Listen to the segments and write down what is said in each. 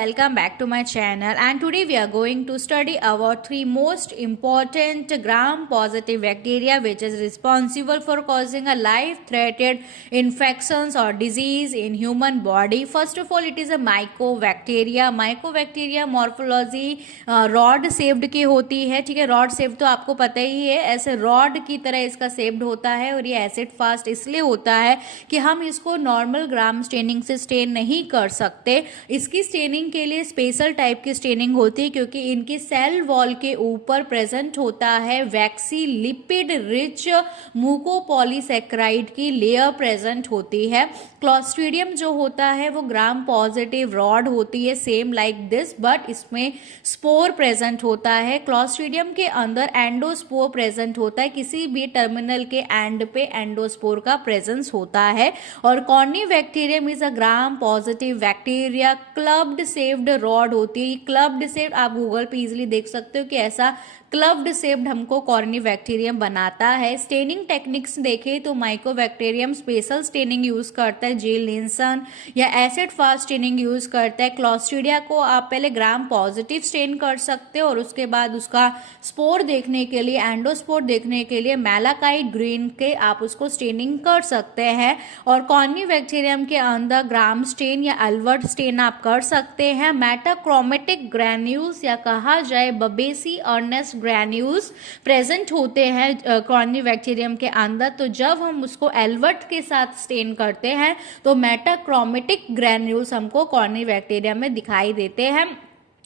Welcome back to my channel, and today we are going to study our three most important gram-positive bacteria which is responsible for causing a life-threatening infections or disease in human body. First of all, it is a mycobacteria. mycobacteria morphology rod shaped की होती है, ठीक है। Rod shape तो आपको पता ही है, ऐसे रॉड की तरह इसका शेप्ड होता है और ये एसिड फास्ट इसलिए होता है कि हम इसको नॉर्मल ग्राम स्टेनिंग से स्टेन नहीं कर सकते। इसकी स्टेनिंग के लिए स्पेशल टाइप की स्टेनिंग होती है क्योंकि इनकी सेल वॉल के ऊपर प्रेजेंट होता है वैक्सी लिपिड रिच म्यूकोपॉलीसैकेराइड की लेयर प्रेजेंट होती है। क्लॉस्ट्रीडियम जो होता है वो ग्राम पॉजिटिव रॉड होती है सेम लाइक दिस, बट इसमें स्पोर प्रेजेंट होता है। क्लॉस्ट्रीडियम के अंदर एंडोस्पोर प्रेजेंट होता है, किसी भी टर्मिनल के एंड पे एंडोस्पोर का प्रेजेंस होता है। और corynebacterium is a gram positive bacteria, clubbed shaped rod होती है। क्लब्ड शेप्ड आप गूगल पे इजीली देख सकते हो कि ऐसा क्लब्ड शेप्ड हमको कॉर्नीबैक्टीरियम बनाता है। स्टेनिंग टेक्निक्स देखें तो माइकोबैक्टीरियम स्पेशल स्टेनिंग यूज करता है, जे लिंसन या एसिड फास्ट स्टेनिंग यूज करता है। क्लॉस्ट्रीडिया को आप पहले ग्राम पॉजिटिव स्टेन कर सकते हो और उसके बाद उसका स्पोर देखने के लिए, एंडोस्पोर देखने के लिए मैलाकाइट ग्रीन के आप उसको स्टेनिंग कर सकते हैं। और कॉर्नीबैक्टीरियम के अंदर ग्राम स्टेन या अल्वर्ट स्टेन आप कर सकते हैं। मेटाक्रोमेटिक ग्रैन्यूल्स या कहा जाए बबेसी अर्नेस्ट ग्रैन्यूल्स प्रेजेंट होते हैं कॉर्नीबैक्टीरियम के अंदर। तो जब हम उसको एल्वर्ट के साथ स्टेन करते हैं तो मेटाक्रोमेटिक ग्रैन्यूल्स हमको कॉर्नीबैक्टीरियम में दिखाई देते हैं।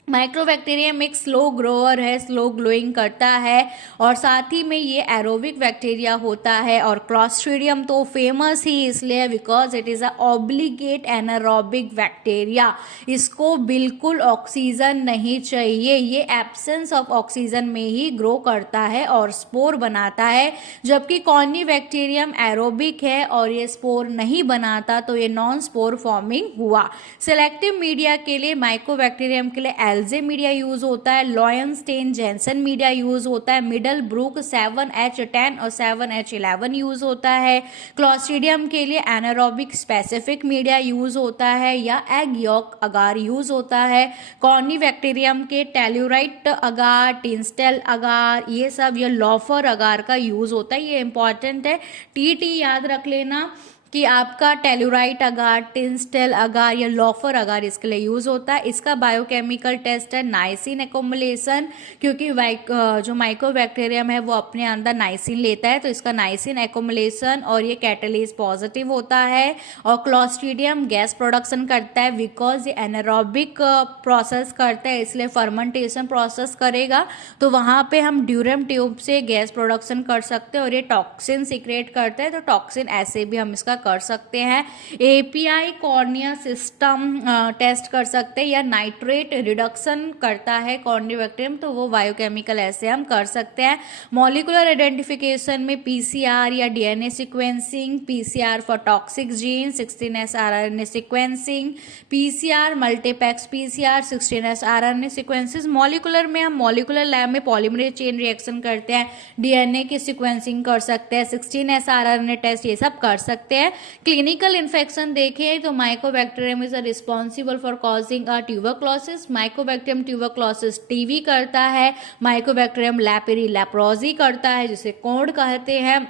माइक्रोबैक्टीरियम एक स्लो ग्रोअर है, स्लो ग्लोइंग करता है और साथ ही में ये एरोबिक बैक्टीरिया होता है। और क्लॉस्ट्रीडियम तो फेमस ही इसलिए because it is a obligate anaerobic bacteria. इसको बिल्कुल ऑक्सीजन नहीं चाहिए, ये एब्सेंस ऑफ ऑक्सीजन में ही ग्रो करता है और स्पोर बनाता है। जबकि कॉर्नीबैक्टीरियम एरोबिक है और ये स्पोर नहीं बनाता, तो ये नॉन स्पोर फॉर्मिंग हुआ। सिलेक्टिव मीडिया के लिए माइकोबैक्टीरियम के लिए एल्जे मीडिया यूज होता है, लॉयनस्टेन जेंसन मीडिया यूज होता है, मिडल ब्रुक 7H10 और 7H11 यूज होता है। क्लॉस्ट्रीडियम के लिए एनारोबिक स्पेसिफिक मीडिया यूज होता है या एग यॉक अगार यूज होता है। कॉर्नीबैक्टीरियम के टेल्यूराइट अगार, टिंस्टेल अगार, ये सब ये लॉफर अगार का यूज होता है। ये इंपॉर्टेंट है, टी याद रख लेना कि आपका टेल्यूराइट अगार, टिंस्टेल अगार या लॉफर अगार इसके लिए यूज होता है। इसका बायोकेमिकल टेस्ट है नाइसिन एकोमुलेशन, क्योंकि जो माइकोबैक्टीरियम है वो अपने अंदर नाइसिन लेता है, तो इसका नाइसिन एकोमुलेशन और ये कैटलीज पॉजिटिव होता है। और क्लॉस्ट्रीडियम गैस प्रोडक्शन करता है बिकॉज ये एनारोबिक प्रोसेस करता है, इसलिए फर्मेंटेशन प्रोसेस करेगा तो वहां पे हम ड्यूरम ट्यूब से गैस प्रोडक्शन कर सकते हैं और ये टॉक्सिन सीक्रेट करता है, तो टॉक्सिन ऐसे भी हम इसका कर सकते हैं। एपीआई कॉर्निया सिस्टम टेस्ट कर सकते हैं या नाइट्रेट रिडक्शन करता है कॉर्नीबैक्टीरियम, तो वो बायोकेमिकल ऐसे हम कर सकते हैं। मॉलिक्यूलर आइडेंटिफिकेशन में पीसीआर या DNA sequencing, PCR for toxic gene, 16S RNA sequencing, PCR multiplex PCR, 16S RNA sequences. Molecular में हम मॉलिक्यूलर लैब में पॉलीमरेज चेन रिएक्शन करते हैं, डीएनए की सीक्वेंसिंग कर सकते हैं, 16S आरएनए टेस्ट ये सब कर सकते हैं। क्लिनिकल इन्फेक्शन देखें तो Mycobacterium is responsible for causing a tuberculosis. Mycobacterium tuberculosis TV करता है, माइकोबैक्टीरियम लैपेरी लैप्रोजी करता है जिसे कोढ़ कहते हैं।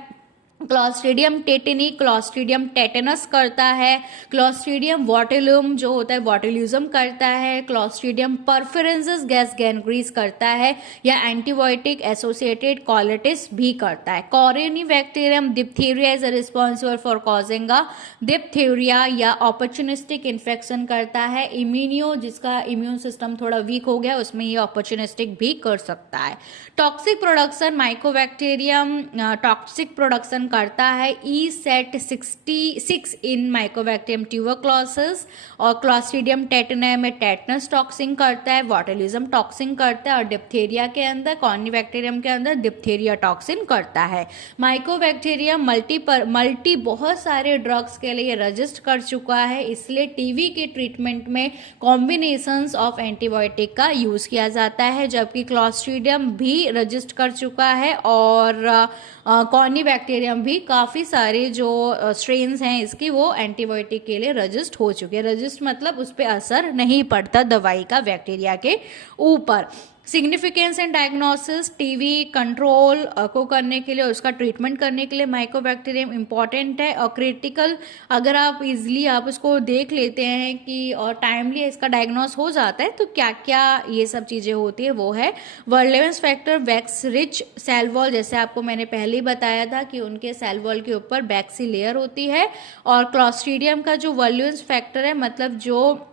क्लॉस्ट्रीडियम टेटेनी, क्लॉस्ट्रीडियम टेटेनस करता है। क्लॉस्ट्रीडियम बॉटुलिज्म जो होता है बॉटुलिज्म करता है। क्लॉस्ट्रीडियम परफेरेंसिस गैस गैनग्रीस करता है या एंटीबायोटिक एसोसिएटेड कॉलिटिस भी करता है। Corynebacterium diphtheria is responsible for causing a diphtheria या ऑपर्चुनिस्टिक इन्फेक्शन करता है। इम्यूनियो जिसका इम्यून सिस्टम थोड़ा वीक हो गया उसमें ये ऑपर्चुनिस्टिक भी कर सकता है। Toxic production, Mycobacterium toxic production करता है E-SET66 इन माइकोबैक्टीरियम ट्यूबरक्लोसिस। और क्लॉस्ट्रीडियम टेटेनी में टेटनस टॉक्सिन करता है, बॉटुलिज्म टॉक्सिन करता है और डिप्थीरिया के अंदर, कॉर्नीबैक्टीरियम के अंदर डिप्थीरिया टॉक्सिन करता है। माइकोबैक्टीरियम मल्टी बहुत सारे ड्रग्स के लिए रजिस्टर कर चुका है, इसलिए टीवी के ट्रीटमेंट में कॉम्बिनेशंस ऑफ एंटीबायोटिक का यूज किया जाता है। जबकि क्लॉस्ट्रीडियम भी रजिस्टर कर चुका है और कॉर्नीबैक्टीरियम भी काफ़ी सारे जो स्ट्रेन्स हैं इसकी वो एंटीबायोटिक के लिए रजिस्ट हो चुके हैं। रजिस्ट मतलब उस पर असर नहीं पड़ता दवाई का बैक्टीरिया के ऊपर। Significance and diagnosis, TV control को करने के लिए, उसका ट्रीटमेंट करने के लिए माइकोबैक्टीरियम इम्पॉर्टेंट है। और क्रिटिकल अगर आप इजीली आप उसको देख लेते हैं कि और टाइमली इसका डायग्नोस हो जाता है तो क्या क्या ये सब चीज़ें होती है वो है virulence factor, wax rich cell wall, जैसे आपको मैंने पहले ही बताया था कि उनके सेल वॉल के ऊपर वैक्सी लेयर होती है। और क्लॉस्ट्रीडियम का जो वर्लेंस फैक्टर है मतलब जो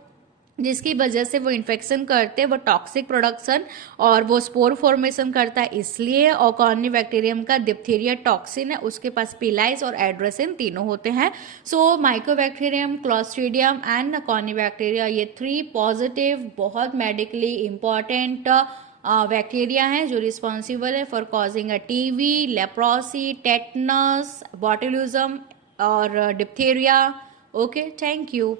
जिसकी वजह से वो इन्फेक्शन करते हैं वो टॉक्सिक प्रोडक्शन और वो स्पोर फॉर्मेशन करता है इसलिए। और कॉर्निबैक्टीरियम का डिप्थीरिया टॉक्सिन है, उसके पास पिलाइस और एड्रेसिन तीनों होते हैं। सो माइकोबैक्टीरियम, क्लॉस्ट्रीडियम एंड कॉर्निबैक्टीरिया ये 3 पॉजिटिव बहुत मेडिकली इंपॉर्टेंट बैक्टीरिया हैं जो रिस्पॉन्सिबल है for causing a TV, leprosy, tetanus, botulism और डिप्थीरिया। Okay, thank you.